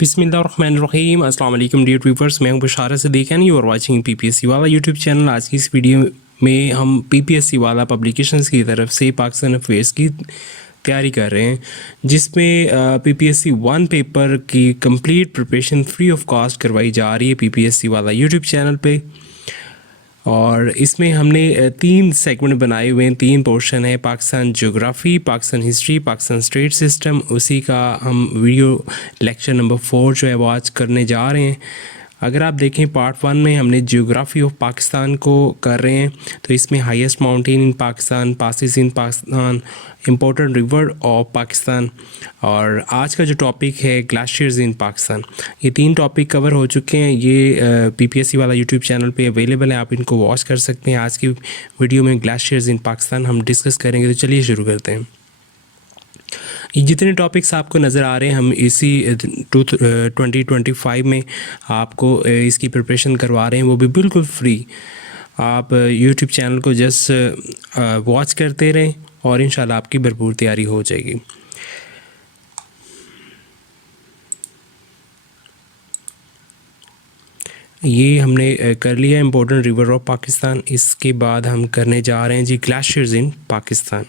बिस्मिल्लाहिर्रहमानिर्रहीम अस्सलाम वालेकुम डियर व्यूअर्स, मैं हूं Bashara Siddiqui and you are watching PPSC वाला यूट्यूब चैनल। आज की इस वीडियो में हम पीपीएससी वाला पब्लिकेशंस की तरफ से पाकिस्तान अफेयर्स की तैयारी कर रहे हैं, जिसमें पीपीएससी वन पेपर की complete preparation free of cost करवाई जा रही है पीपीएससी वाला यूट्यूब चैनल पे। और इसमें हमने 3 सेगमेंट बनाए हुए हैं, 3 पोर्शन है, Pakistan geography, Pakistan history, Pakistan state system. उसी का हम वीडियो लेक्चर नंबर 4 जो है वो आज करने जा रहे हैं। अगर आप देखें पार्ट 1 में हमने ज्योग्राफ़ी ऑफ पाकिस्तान को कर रहे हैं, तो इसमें highest mountain in Pakistan, passes in Pakistan, important river of Pakistan, और आज का जो टॉपिक है ग्लेशियर्स इन पाकिस्तान। ये 3 टॉपिक कवर हो चुके हैं। ये पीपीएससी वाला यूट्यूब चैनल पे अवेलेबल है, आप इनको वॉच कर सकते हैं। आज की वीडियो में ग्लेशियर्स इन पाकिस्तान हम डिस्कस करेंगे, तो चलिए शुरू करते हैं। ये जितने टॉपिक्स आपको नज़र आ रहे हैं, हम इसी 2025 में आपको इसकी प्रिपरेशन करवा रहे हैं, वो भी बिल्कुल फ्री। आप यूट्यूब चैनल को जस्ट वॉच करते रहें और इंशाल्लाह आपकी भरपूर तैयारी हो जाएगी। ये हमने कर लिया इम्पोर्टेंट रिवर ऑफ पाकिस्तान। इसके बाद हम करने जा रहे हैं जी ग्लेशियर्स इन पाकिस्तान।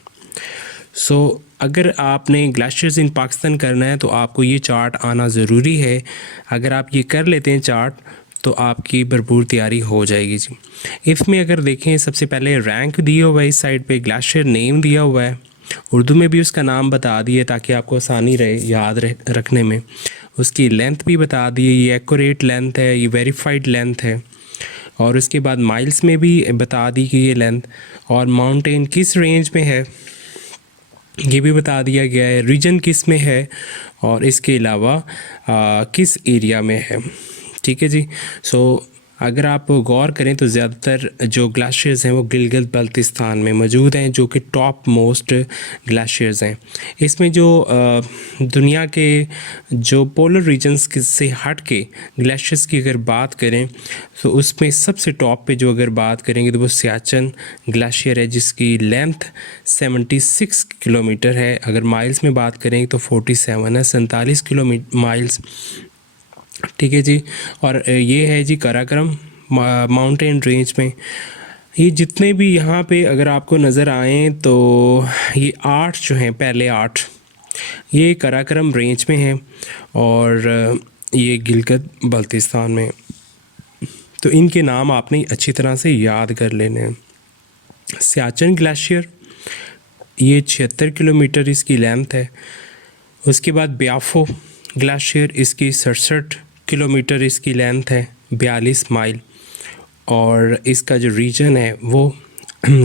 अगर आपने ग्लेशियर्स इन पाकिस्तान करना है तो आपको ये चार्ट आना ज़रूरी है। अगर आप ये कर लेते हैं चार्ट तो आपकी भरपूर तैयारी हो जाएगी जी। इसमें अगर देखें, सबसे पहले रैंक दिया हुआ है, इस साइड पे ग्लेशियर नेम दिया हुआ है, उर्दू में भी उसका नाम बता दिए ताकि आपको आसानी रहे याद रखने में। उसकी लेंथ भी बता दी है, ये एक्यूरेट लेंथ है, ये वेरीफाइड लेंथ है। और उसके बाद माइल्स में भी बता दी कि ये लेंथ, और माउंटेन किस रेंज में है ये भी बता दिया गया है, रीजन किस में है, और इसके अलावा किस एरिया में है। ठीक है जी। अगर आप गौर करें तो ज़्यादातर जो ग्लेशियर्स हैं वो गिलगित बल्तिस्तान में मौजूद हैं, जो कि टॉप मोस्ट ग्लेशियर्स हैं। इसमें जो दुनिया के जो पोलर रीजन्स से हट के ग्लेशियर्स की अगर बात करें तो उसमें सबसे टॉप पे जो अगर बात करेंगे तो वो सियाचिन ग्लेशियर है, जिसकी लेंथ 76 किलोमीटर है। अगर माइल्स में बात करें तो 47 है, 47 किलोमीटर माइल्स। ठीक है जी। और ये है जी काराकोरम माउंटेन रेंज में। ये जितने भी यहाँ पे अगर आपको नज़र आएँ तो ये 8 जो हैं, पहले 8 ये काराकोरम रेंज में हैं, और ये गिलगित बल्तिस्तान में। तो इनके नाम आपने अच्छी तरह से याद कर लेने हैं। सियाचिन ग्लेशियर, ये 76 किलोमीटर इसकी लेंथ है। उसके बाद ब्याफो ग्लेशियर, इसकी 67 किलोमीटर इसकी लेंथ है, 42 माइल। और इसका जो रीजन है वो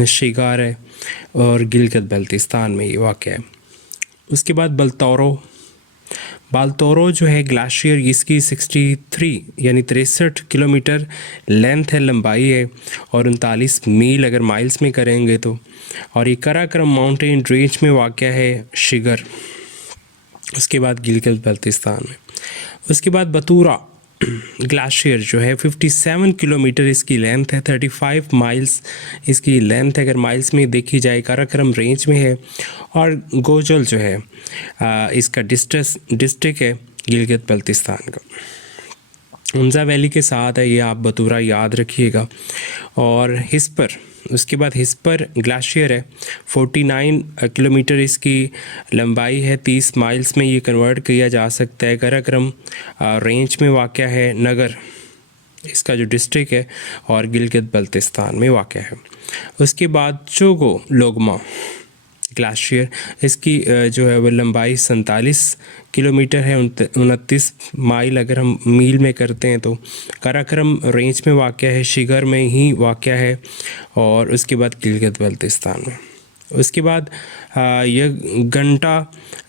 शिगार है और गिलगित बल्तिस्तान में ये वाक़ है। उसके बाद बाल्तोरो जो है ग्लेशियर, इसकी 63 यानी 63 किलोमीटर लेंथ है, लंबाई है, और 39 मील अगर माइल्स में करेंगे तो। और ये काराकोरम माउंटेन रेंज में वाक़ है, शिगर। उसके बाद गिलगित बल्तिस्तान में। उसके बाद बतूरा ग्लेशियर जो है 57 किलोमीटर इसकी लेंथ है, 35 माइल्स इसकी लेंथ है अगर माइल्स में देखी जाए, काराकोरम रेंज में है। और गोजल जो है इसका डिस्ट्रिक्ट है गिलगित बल्तिस्तान का, उंजा वैली के साथ है, ये आप बतूरा याद रखिएगा। और हिस्पर, उसके बाद हिस्पर ग्लेशियर है, 49 किलोमीटर इसकी लंबाई है, 30 माइल्स में ये कन्वर्ट किया जा सकता है। काराकोरम रेंज में वाक़ है, नगर इसका जो डिस्ट्रिक्ट है, और गिलगित बल्तिस्तान में वाक़ है। उसके बाद चोगो लोगमा ग्लेशियर, इसकी जो है वह लंबाई 47 किलोमीटर है, 29 माइल अगर हम मील में करते हैं तो। काराकोरम रेंज में वाक़ है, शिगर में ही वाक़ है। और उसके बाद गिलगित बल्तिस्तान में। उसके बाद यह घंटा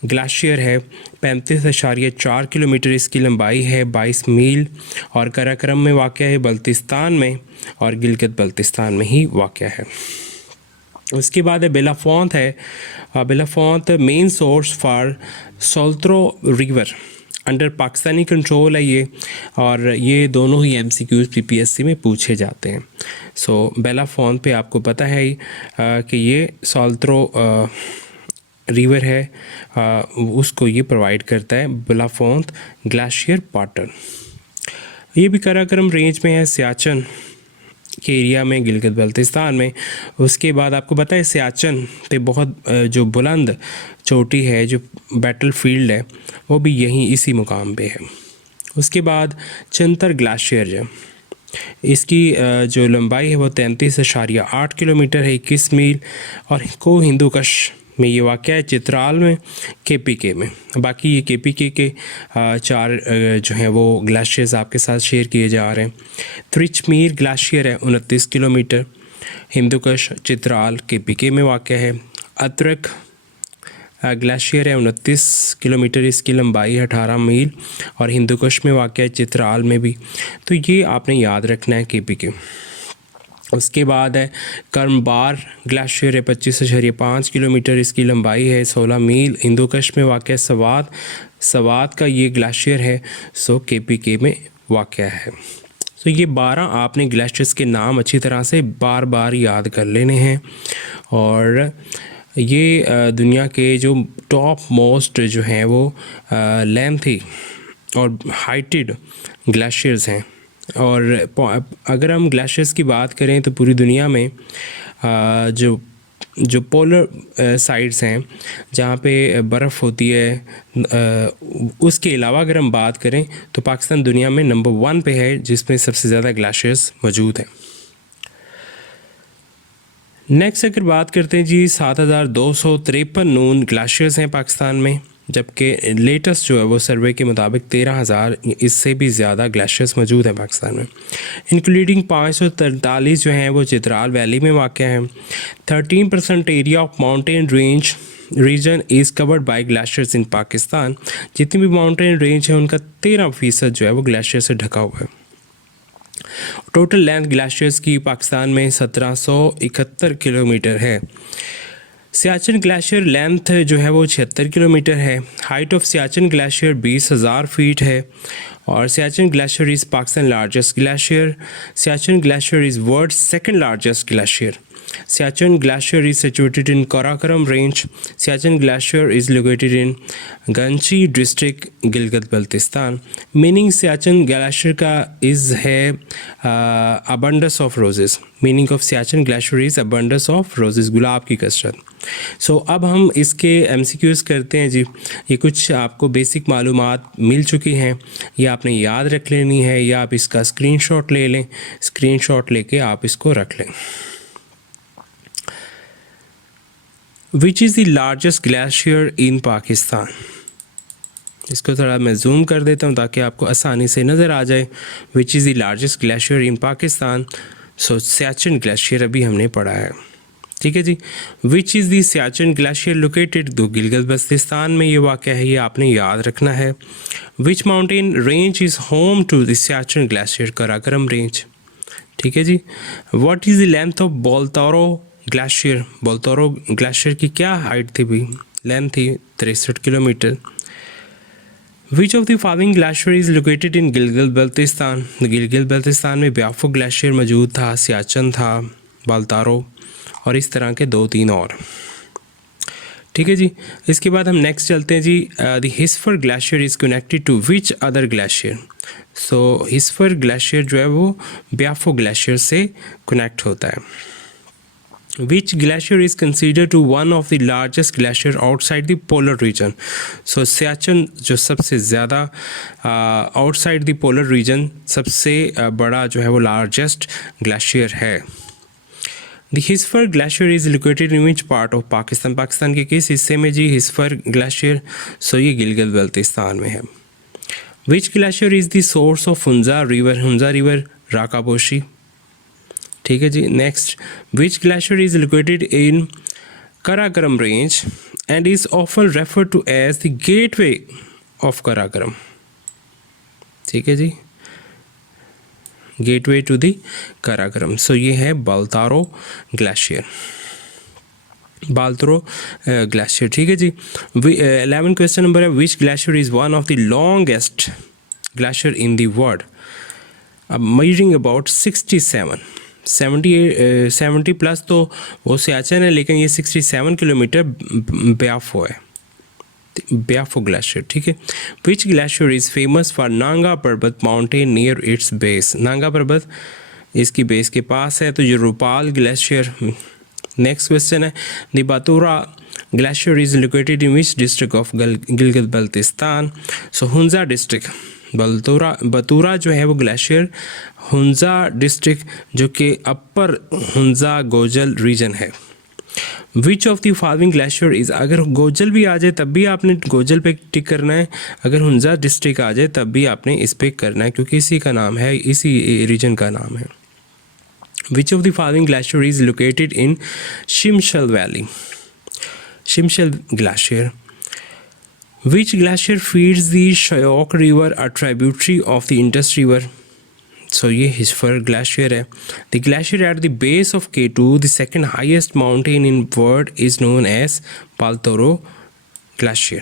ग्लेशियर है, 35.4 किलोमीटर इसकी लंबाई है, 22 मील, और काराकोरम में वाक़ है, बल्तिस्तान में, और गिलगित बल्तिस्तान में ही वाक़ है। उसके बाद है बेलाफोंत है, Bilafond main source for Saltoro river under Pakistani control है ये, और ये दोनों ही MCQs PPSC में पूछे जाते हैं। बेलाफोंत पे आपको पता है कि ये सोल्त्रो रिवर है उसको ये प्रोवाइड करता है बिलाफोंत ग्लेशियर पाटन। ये भी काराकोरम रेंज में है, सियाचिन के एरिया में, गिलगित बल्तिस्तान में। उसके बाद आपको पता है सियाचिन पे बहुत जो बुलंद चोटी है, जो बैटल फील्ड है, वो भी यहीं इसी मुकाम पे है। उसके बाद चंतर ग्लेशियर है, इसकी जो लंबाई है वो 33.8 किलोमीटर है, 21 मील, और को हिंदूकश में ये वाक़ है, चित्राल में, केपीके में। बाकी ये केपीके के चार जो हैं वो ग्लेशियर्स आपके साथ शेयर किए जा रहे हैं। त्रिचमीर ग्लेशियर है 29 किलोमीटर, हिंदूकश, चित्राल, केपीके में वाक़ है। अत्रक ग्लेशियर है 29 किलोमीटर, इसकी लंबाई है 18 मील, और हिंदूकश में वाक़ है, चित्राल में भी। तो ये आपने याद रखना है केपीके। उसके बाद है कर्मबार ग्लेशियर है 25.5 किलोमीटर, इसकी लंबाई है 16 मील, हिंदूकश में वाक़ सवात का ये ग्लेशियर है, सो केपीके में वाक़ है। तो ये 12 आपने ग्लेशियर्स के नाम अच्छी तरह से बार बार याद कर लेने हैं। और ये दुनिया के जो टॉप मोस्ट जो हैं वो लेंथी और हाइटेड ग्लेशियर्स हैं। और अगर हम ग्लेशियर्स की बात करें तो पूरी दुनिया में जो पोलर साइड्स हैं जहाँ पे बर्फ़ होती है, उसके अलावा अगर हम बात करें तो पाकिस्तान दुनिया में नंबर 1 पे है, जिसमें सबसे ज़्यादा ग्लेशियर्स मौजूद हैं। नेक्स्ट अगर बात करते हैं जी, 7,253 नून ग्लेशियर्स हैं पाकिस्तान में, जबकि लेटेस्ट जो है वो सर्वे के मुताबिक 13,000 इससे भी ज़्यादा ग्लेशियर्स मौजूद हैं पाकिस्तान में, इंक्लूडिंग 543 जो हैं वो चित्राल वैली में वाक़ हैं। 13% area of mountain range region is covered by glaciers in Pakistan. जितनी भी माउंटेन रेंज है उनका 13% जो है वो ग्लेशियर से ढका हुआ है। टोटल लेंथ ग्लेशियर्स की पाकिस्तान में 1771 किलोमीटर है। सियाचिन ग्लेशियर लेंथ जो है वो 76 किलोमीटर है। Height of Siachen glacier 20,000 feet है। और Siachen glacier is Pakistan largest glacier. Siachen glacier is world second largest glacier. Siachen Glacier is situated in Karakoram Range. Siachen Glacier is located in Ganchi district, Gilgit-Baltistan. Meaning Siachen Glacier का is है abundance of roses. Meaning of Siachen Glacier is abundance of roses, गुलाब की कसरत। सो अब हम इसके MCQs करते हैं जी। ये कुछ आपको बेसिक मालूमात मिल चुकी हैं, ये आपने याद रख लेनी है, या आप इसका स्क्रीनशॉट ले लें। स्क्रीनशॉट लेके आप इसको रख लें। Which is the largest glacier in Pakistan? इसको थोड़ा मैं जूम कर देता हूँ ताकि आपको आसानी से नज़र आ जाए। Which is the largest glacier in Pakistan? So Siachen glacier अभी हमने पढ़ा है, ठीक है जी। Which is the Siachen glacier located? तो गिलगित बल्तिस्तान में ये वाक़ है, ये आपने याद रखना है। Which mountain range is home to the Siachen glacier? Karakoram range, ठीक है जी। What is the length of Baltoro glacier? Baltoro glacier की क्या हाइट थी भी? लेंथ थी 63 kilometre. Which of the following glacier is located in Gilgit Baltistan? Gilgit Baltistan में ब्याफो ग्लेशियर मौजूद था, सियाचिन था, बोल्तारो, और इस तरह के 2-3 और, ठीक है जी। इसके बाद हम नेक्स्ट चलते हैं जी। The Hispar glacier is connected to which other glacier? So Hispar glacier जो है वो ब्याफो ग्लेशियर से कनेक्ट होता है। Which glacier is considered to one of the largest glacier outside the polar region? So Siachen जो सबसे ज़्यादा outside the polar region सबसे बड़ा जो है वो largest glacier है। The Hispar glacier is located in which part of Pakistan? Pakistan के किस हिस्से में जी हिस्फर ग्लेशियर? सो ये गिलगित बल्तिस्तान में है। Which glacier is the source of Hunza river? Hunza river Rakaposhi, ठीक है जी। Next, which glacier is located in Karakoram range and is often referred to as the gateway of Karakoram? ठीक है जी, gateway to the Karakoram. So ये है बोल्तारो ग्लेशियर, बाल्तरो ग्लेशियर, ठीक है जी। 11 क्वेश्चन नंबर है, which glacier is one of the longest glacier in the world? अब measuring about 67 70 plus तो वो सियाचिन है, लेकिन ये 67 किलोमीटर ब्याफो है, ब्याफो ग्लेशियर, ठीक है। Which glacier is famous for Nanga Parbat mountain near its base, Nanga Parbat इसकी बेस के पास है, तो ये रूपाल ग्लेशियर। नेक्स्ट क्वेश्चन है, the Batura glacier is located in which district of Gilgit Baltistan. So Hunza district, Batura जो है वो ग्लेशियर हुंजा डिस्ट्रिक्ट जो कि अपर हुंजा गोजल रीजन है। Which of the following glacier is, अगर गोजल भी आ जाए तब भी आपने गोजल पे टिक करना है, अगर हुंजा डिस्ट्रिक्ट आ जाए तब भी आपने इस पे करना है, क्योंकि इसी का नाम है, इसी रीजन का नाम है। Which of the following glacier is located in Shimshal valley, Shimshal glacier. Which glacier feeds the Shyok River, a tributary of the Indus River? So ये हिस्फर ग्लेशियर है। The glacier at the base of K2, the second highest mountain in world, is known as Baltoro Glacier।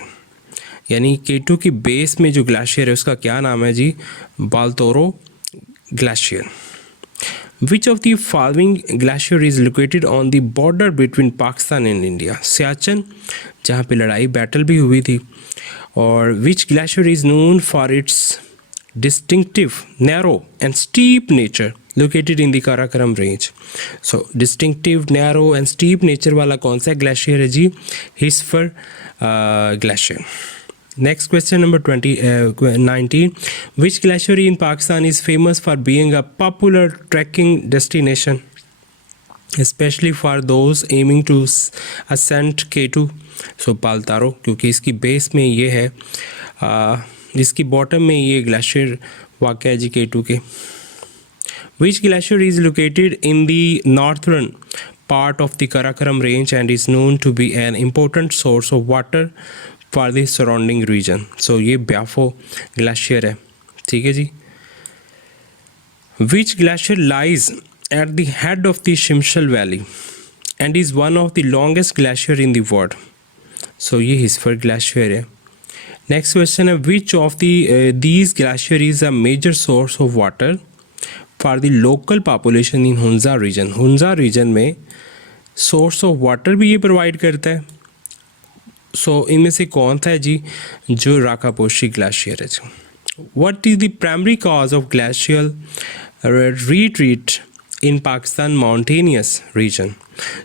यानी K2 की base में जो glacier है उसका क्या नाम है जी? बाल्तोरो glacier. Which of the following glacier is located on the border between Pakistan and India? Siachen, जहाँ पे लड़ाई बैटल भी हुई थी। और which glacier is known for its distinctive, narrow and steep nature located in the Karakoram range? So distinctive, narrow and steep nature वाला कौन सा ग्लेशियर है जी? हिस्फर glacier. Next question number 19. Which glacier in Pakistan is famous for being a popular trekking destination, especially for those aiming to ascend K2? So बाल्तारो, क्योंकि इसकी base में ये है, इसकी बॉटम में ये ग्लेशियर वाक़ है जी K2 के। Which glacier is located in the northern part of the Karakoram range and is known to be an important source of water for the surrounding region? So ये ब्याफो ग्लेशियर है, ठीक है जी। Which glacier lies at the head of the Shimshal Valley and is one of the longest glacier in the world? So ये हिस्फर glacier है। Next question है, which of these glacier is a major source of water for the local population in Hunza region? Hunza region में source of water भी ये provide करता है। सो इनमें से कौन था जी? जो राकापोशी ग्लेशियर है जो। What is the primary cause of glacial retreat in Pakistan mountainous region?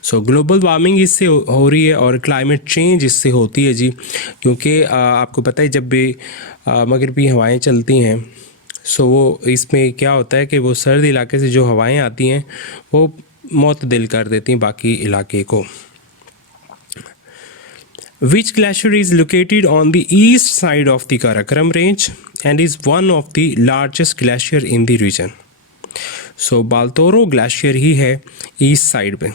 So global warming इससे हो रही है और क्लाइमेट चेंज इससे होती है जी, क्योंकि आपको पता है जब भी मगरबी हवाएं चलती हैं, सो वो इसमें क्या होता है कि वो सर्द इलाके से जो हवाएं आती हैं वो मुतदिल कर देती हैं बाकी इलाके को। Which glacier is located on the east side of the Karakoram range and is one of the largest glacier in the region? So Baltoro glacier ही है ईस्ट साइड में।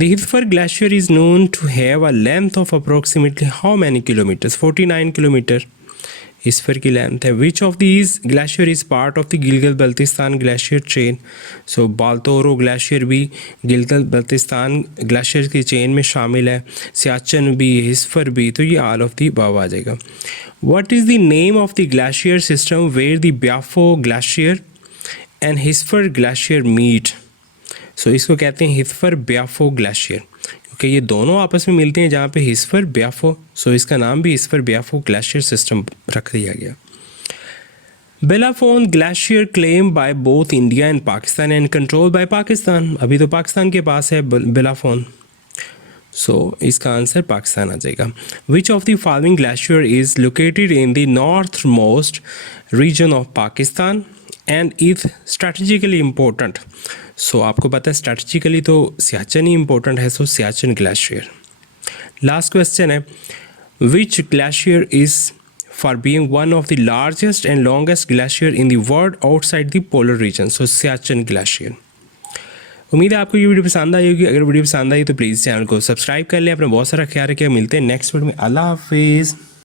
The Hithfar glacier is known to have a length of approximately how many kilometers? 49 kilometer हिस्फर की length है। Which of these glacier is part of the Gilgit Baltistan glacier chain? So Baltoro glacier भी Gilgit Baltistan glacier की chain में शामिल है, सियाचिन भी, हिस्फर भी, तो ये ऑल ऑफ दी अबव आ जाएगा। What is the name of the glacier system where the Biafo glacier and Hispar glacier meet? So इसको कहते हैं हिस्फर ब्याफो ग्लेशियर, क्योंकि ये दोनों आपस में मिलते हैं जहाँ पे हिस्फर ब्याफो, सो इसका नाम भी हिस्फर ब्याफो ग्लेशियर सिस्टम रख दिया गया। Bilafond glacier claim by both India and Pakistan and control by Pakistan. अभी तो पाकिस्तान के पास है बेलाफोन, सो इसका आंसर पाकिस्तान आ जाएगा। Which of the following glacier is located in the north most region of Pakistan and is strategically important? So आपको पता है स्ट्रैटेजिकली तो सियाचिन ही इम्पोर्टेंट है, so Siachen glacier. Last question है, which glacier is for being one of the largest and longest glacier in the world outside the polar region? So Siachen glacier. उम्मीद है आपको ये वीडियो पसंद आई होगी। अगर वीडियो पसंद आई तो प्लीज़ चैनल को सब्सक्राइब कर लें। अपना बहुत सारा ख्याल रखिए। मिलते हैं नेक्स्ट वीडियो में। अल्लाह हाफिज़।